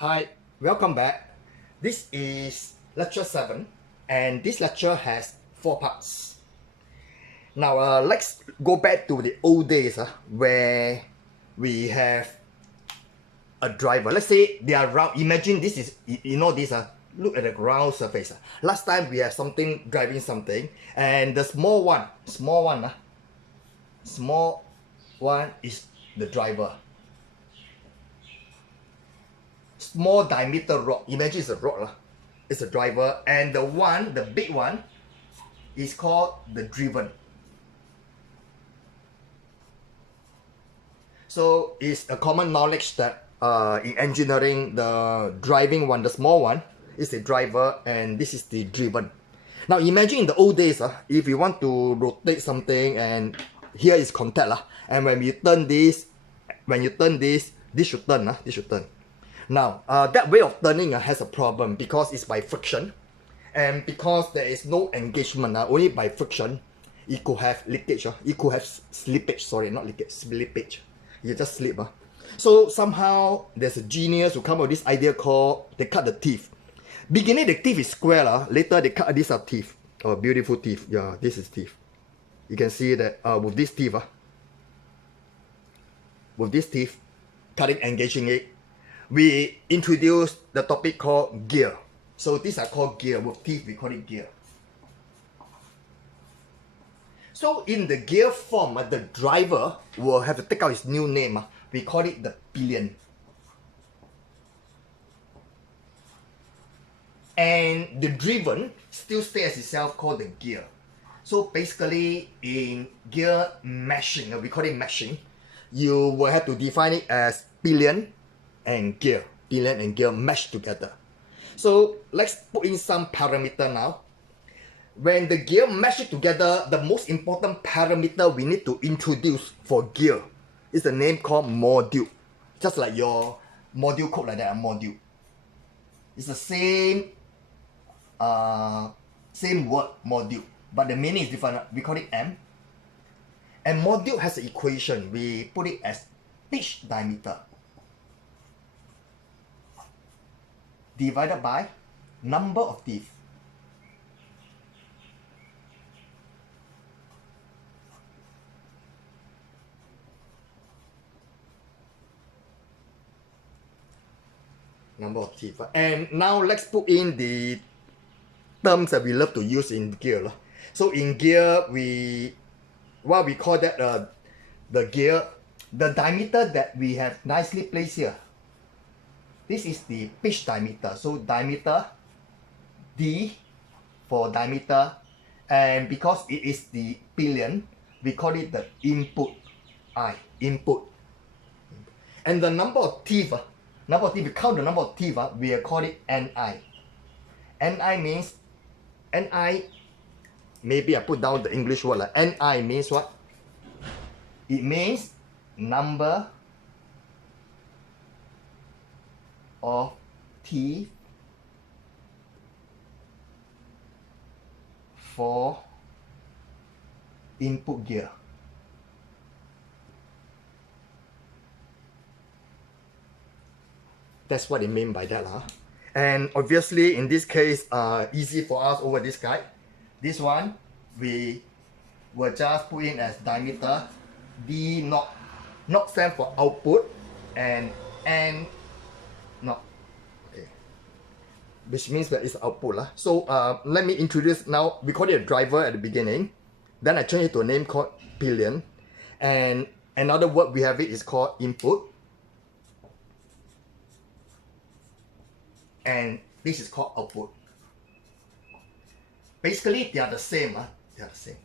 Hi, welcome back. This is lecture 7 and this lecture has 4 parts. Now let's go back to the old days where we have a driver. Let's say they are round. Imagine this is, this, look at the ground surface. Last time we have something driving something and the small one is the driver. Small diameter rod, imagine it's a rod, it's a driver, and the big one is called the driven. So it's a common knowledge that in engineering, the driving one, the small one, is the driver and this is the driven. Now imagine in the old days, if you want to rotate something and here is contact, and when you turn this, this should turn, this should turn. Now, that way of turning has a problem because it's by friction, and because there is no engagement, only by friction, it could have leakage, it could have slippage, sorry, not leakage, slippage. You just slip. So somehow, there's a genius who come up with this idea called, they cut the teeth. Beginning the teeth is square, later they cut, these are teeth, beautiful teeth, yeah, this is teeth. You can see that with this teeth, cutting, engaging it, we introduced the topic called gear. So these are called gear. With teeth, we call it gear. So in the gear form, the driver will have to take out his new name. We call it the pillion. And the driven still stays as itself called the gear. So basically in gear meshing, we call it meshing, you will have to define it as pillion and gear meshed together. So let's put in some parameter now. When the gear mesh it together, the most important parameter we need to introduce for gear is the name called module. Just like your module code like that, a module. It's the same word, module, but the meaning is different. We call it M. And module has an equation. We put it as pitch diameter divided by number of teeth. Number of teeth. And now let's put in the terms that we love to use in gear. So in gear, we call that the gear, the diameter that we have nicely placed here. This is the pitch diameter. So diameter, D for diameter, and because it is the pillion, we call it the input, I, input. And the number of teeth, we count the number of teeth, we call it Ni. Ni means, Ni, maybe I put down the English word, Ni means what? It means number of teeth for input gear. That's what it means by that. And obviously in this case, easy for us over this guy. This one, we will just put in as diameter, D not stand for output, and N not, okay, which means that it's output. So let me introduce now. We call it a driver at the beginning, then I change it to a name called pillion, and another word we have it is called input, and this is called output. Basically they are the same. They are the same.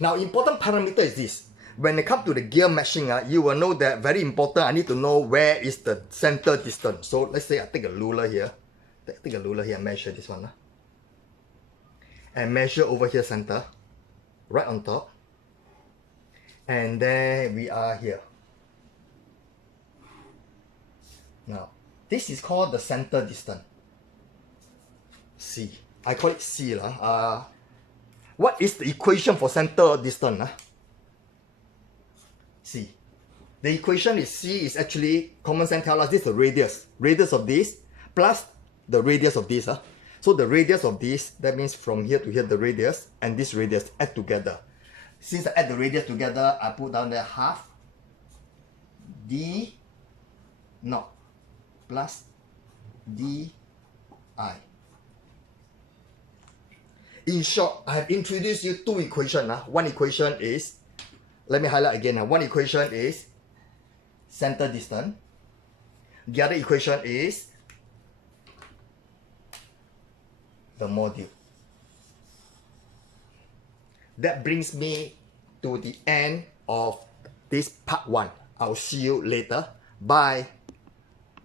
Now important parameter is this. When it comes to the gear meshing, you will know that very important, I need to know where is the center distance. So let's say I take a ruler here. Take a ruler here and measure this one. And measure over here center. Right on top. And then we are here. Now, this is called the center distance. C. I call it C. What is the equation for center distance? C. The equation is C is actually, common sense tell us this is the radius. Radius of this plus the radius of this. So the radius of this, that means from here to here the radius, and this radius add together. Since I add the radius together, I put down there half d naught plus di. In short, I have introduced you two equations. One equation is, let me highlight again. One equation is center distance. The other equation is the module. That brings me to the end of this part 1. I'll see you later. Bye.